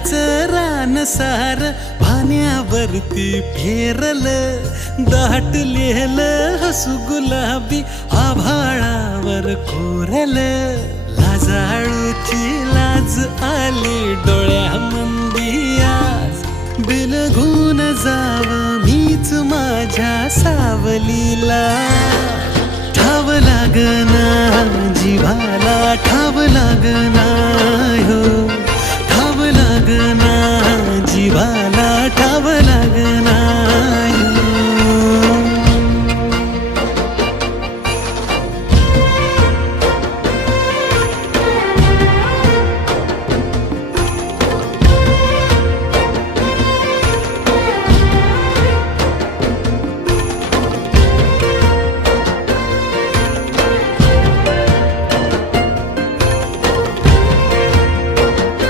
फुलाच रान सार पाण्यावरती फेरल, दाटलेलं हसू गुलाबी आभाळावर कोरल. लाजाळूची लाज आली डोळ्यामंदी आज, बिलगून जाव मीच माझ्या सावलीला. ठाव लागना जिव्हाला ठाव लागना हो.